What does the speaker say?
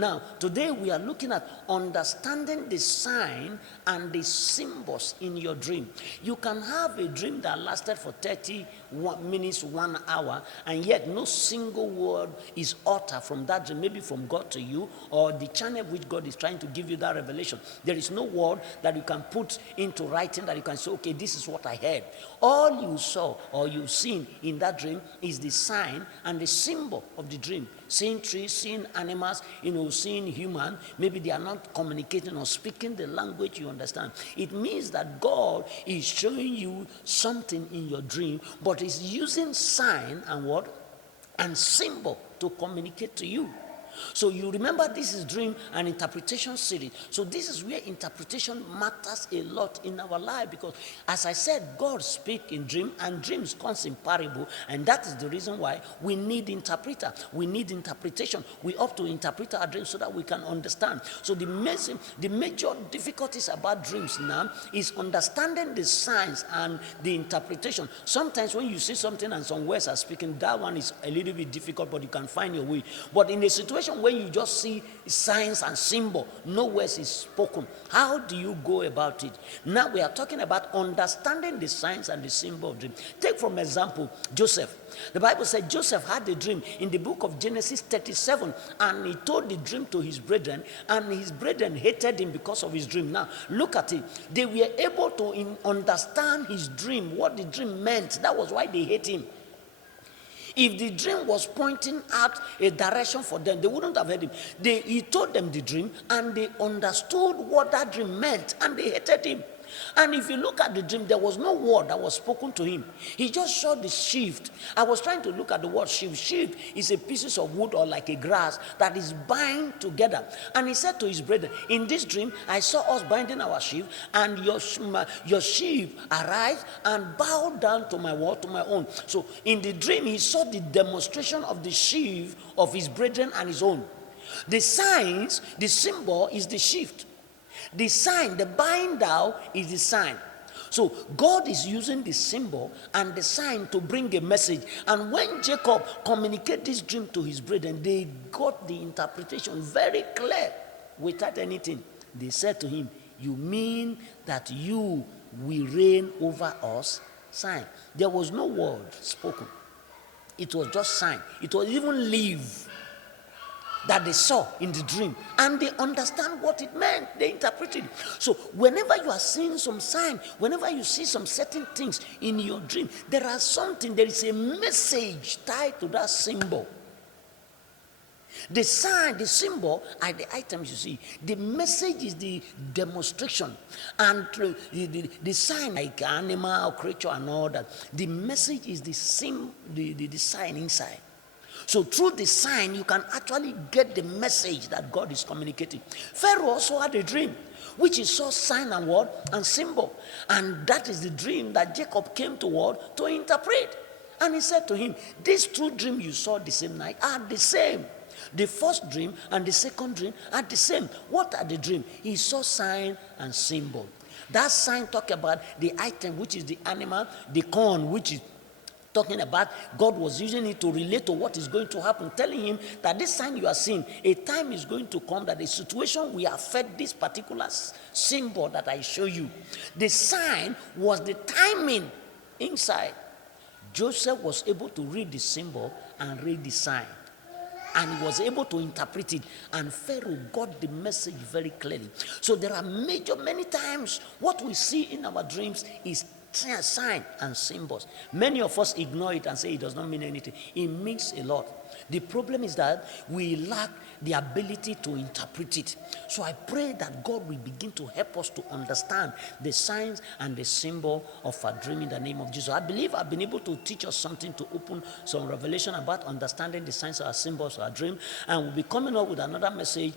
Now, today we are looking at understanding the sign and the symbols in your dream. You can have a dream that lasted for 30 minutes, 1 hour, and yet no single word is uttered from that dream, maybe from God to you, or the channel which God is trying to give you that revelation. There is no word that you can put into writing that you can say, okay, this is what I heard. All you saw or you've seen in that dream is the sign and the symbol of the dream. Seeing trees, seeing animals, seeing human, maybe they are not communicating or speaking the language you understand. It means that God is showing you something in your dream, but is using sign and what? And symbol to communicate to you. So you remember this is dream and interpretation series. So this is where interpretation matters a lot in our life, because as I said, God speaks in dream and dreams comes in parable, and that is the reason why we need interpreter. We need interpretation. We ought to interpret our dreams so that we can understand. So the major difficulties about dreams now is understanding the signs and the interpretation. Sometimes when you see something and some words are speaking, that one is a little bit difficult, but you can find your way. But in a situation when you just see signs and symbol, no words is spoken, how do you go about it? Now we are talking about understanding the signs and the symbol of dream. Take from example Joseph. The Bible said Joseph had a dream in the book of Genesis 37, and he told the dream to his brethren, and his brethren hated him because of his dream. Now look at it. They were able to understand his dream, what the dream meant. That was why they hate him. If the dream was pointing out a direction for them, they wouldn't have heard him. He told them the dream, and they understood what that dream meant, and they hated him. And if you look at the dream, there was no word that was spoken to him. He just saw the shift. I was trying to look at the word shift. Shift is a piece of wood or like a grass that is bind together. And he said to his brethren, in this dream, I saw us binding our sheaf, and your sheaf arise and bow down to my word, to my own. So in the dream, he saw the demonstration of the sheaf of his brethren and his own. The signs, the symbol is the shift. The sign, the bind down is the sign. So God is using the symbol and the sign to bring a message. And when Jacob communicated this dream to his brethren, they got the interpretation very clear without anything. They said to him, you mean that you will reign over us? Sign. There was no word spoken. It was just sign. It was even leave that they saw in the dream, and they understand what it meant. They interpreted it. So whenever you are seeing some sign, whenever you see some certain things in your dream, there is a message tied to that symbol. The sign, the symbol are the items you see. The message is the demonstration. And the sign, like animal or creature and all that, the message is the sign inside. So through the sign, you can actually get the message that God is communicating. Pharaoh also had a dream, which he saw sign and word and symbol. And that is the dream that Jacob came to word to interpret. And he said to him, these two dreams you saw the same night are the same. The first dream and the second dream are the same. What are the dreams? He saw sign and symbol. That sign talk about the item, which is the animal, the corn, which is talking about God was using it to relate to what is going to happen, telling him that this sign you are seeing, a time is going to come that the situation will affect this particular symbol that I show you. The sign was the timing inside. Joseph was able to read the symbol and read the sign, and he was able to interpret it, and Pharaoh got the message very clearly. So there are many times what we see in our dreams is sign and symbols. Many of us ignore it and say it does not mean anything. It means a lot. The problem is that we lack the ability to interpret it. So I pray that God will begin to help us to understand the signs and the symbol of our dream in the name of Jesus. I believe I've been able to teach us something to open some revelation about understanding the signs of our symbols of our dream, and we'll be coming up with another message